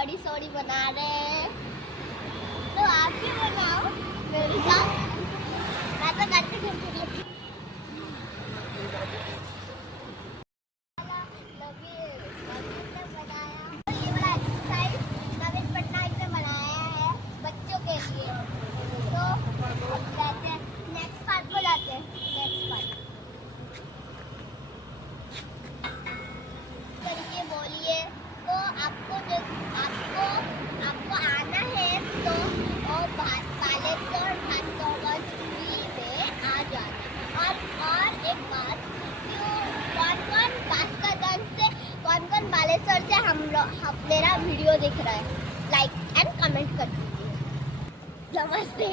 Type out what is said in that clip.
बड़ी सॉरी बना रहे हैं, तो आप भी बनाओ मेरे साथ। मैं तो करती करती बोलिए। तो आपको जो आपको आपको आना है तो बालेश्वर भास्करगंज में आ जाना। और एक बात, कौन भास्करगंज से कौन बालेश्वर से हम मेरा वीडियो देख रहा है, लाइक एंड कमेंट कर दीजिए। नमस्ते।